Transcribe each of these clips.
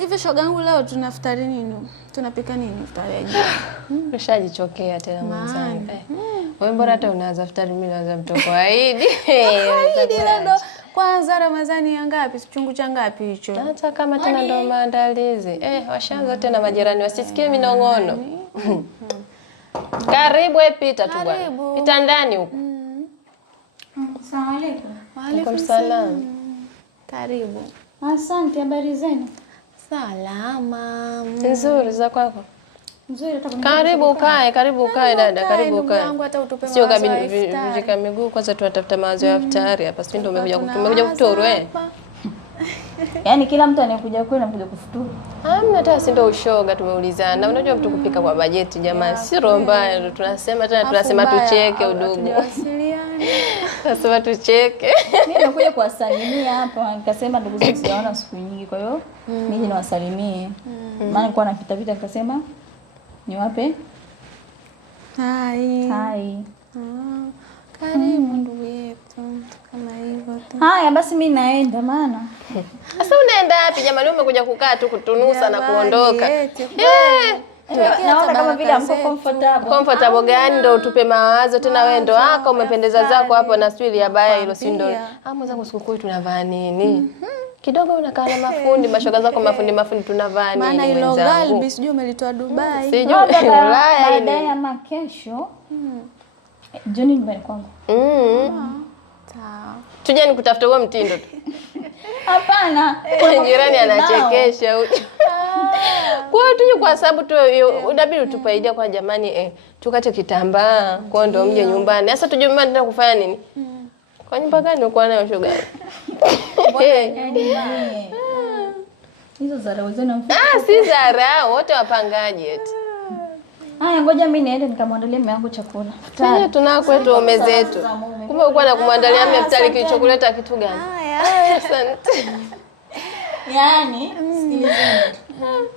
Hivi shogangu leo tunaftari nini? Tunapika nini iftari ya jioni? Ushajichokea tena mwenzangu. Wewe bora hata unaanza iftari mimi naanza mtoko Aidi. Aidi ndo kwanza Ramadhani ya ngapi? Chungu cha ngapi hicho? Hata kama tena ndo maandalizi. Washaanza tena majirani wasisikie minong'ono. Karibu pita tu bwana. Pita ndani huko. Asalamu alaykum. Wa alaykum salaam. Karibu. Asante, habari zenu? Salama. Nzuri za kwako? Nzuri hata karibu ukae dada, karibu ukae. Sio kabisa miguu kwanza tunatafuta mawazo ya iftari hapa. Sisi ndio umekuja kutoro Yaani kila mtu anayekuja kwenu anakuja kufuturu. Hamna hata si ndio ushoga tumeulizana. Unajua mtu kupika kwa bajeti jamani, si roho mbaya tunasema tena tunasema tucheke udugu. Tunasema tucheke. Mimi nimekuja kuwasalimia hapa, nikasema ndugu zangu sijaona siku nyingi, kwa hiyo mimi niwasalimie. Maana nilikuwa napita nikasema niwape hai. Karibu ndugu yetu kama hivyo tu. Haya basi mimi naenda maana. Sasa unaenda wapi jamani? Umekuja kukaa tu kutunusa na kuondoka. Naona kama vile amko comfortable. Comfortable gani ndo utupe mawazo tena wewe ndo umependeza zako hapo na swili ya baya hilo si ndo. Mwenzangu sikukuu tunavaa nini? Kidogo unakaa na mafundi, mashoga zako mafundi tunavaa nini? Maana hilo galbi sijui umelitoa Dubai. Sijui Ulaya hili. Baadaye ama kesho. Joni nyumbani kwangu. Sawa. Tuje nikutafuta huo mtindo tu. Hapana. Jirani anachekesha huyo. Kwa tuje kwa sababu tu unabidi utupe idea kwa jamani tukate kitambaa kwa ndo mje nyumbani. Sasa tuje nyumbani tena kufanya nini? Kwa nyumba gani uko nayo shoga? Hizo zara wazenu si zara, wote wapangaji eti. Haya ngoja mimi niende nikamwandalia mume wangu chakula. Sasa tunao kwetu ome zetu. Kumbe uko na kumwandalia mume iftari kilichokuleta kitu gani? Asante. Yaani, sikilizeni.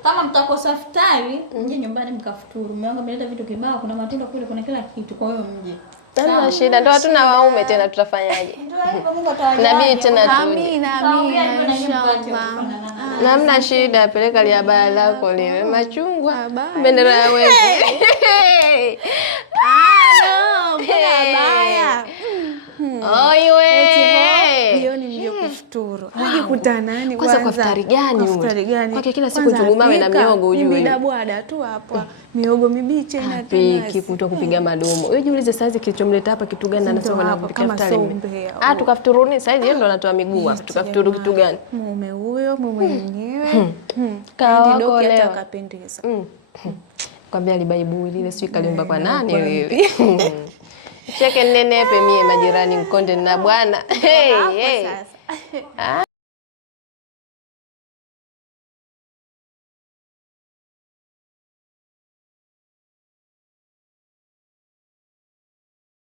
Kama mtakosa iftari, mje nyumbani mkafuturu. Mume wangu ameleta vitu kibao, kuna matunda kule, kuna kila kitu, kwa hiyo mje. Hamna shida, ndo hatuna waume tena tutafanyaje? Inabidi tena tuje. Amina. Na hamna shida, peleka lia baya lako lile. Machungwa, bendera ya wewe. Baya. Oiwe. Jioni mje kufuturu. Unajikuta nani kwanza kwa iftari gani huyo? Kwa kila siku chungumawe na miogo ujue. Bila bwada tu hapo. Miogo mibichi na piki kuto kupiga madomo. Wewe jiulize saizi kilichomleta hapa kitu gani na anasema na kupika iftari. Tukafuturuni saizi yeye ndo anatoa miguu hapa. Tukafuturu kitu gani? Mume huyo, mume mwenyewe. Kaoko leo akapendeza. Kwambia alibaibu lile sio kaliomba kwa nani wewe? Cheke nenepe mie majirani mkonde na bwana. Hey.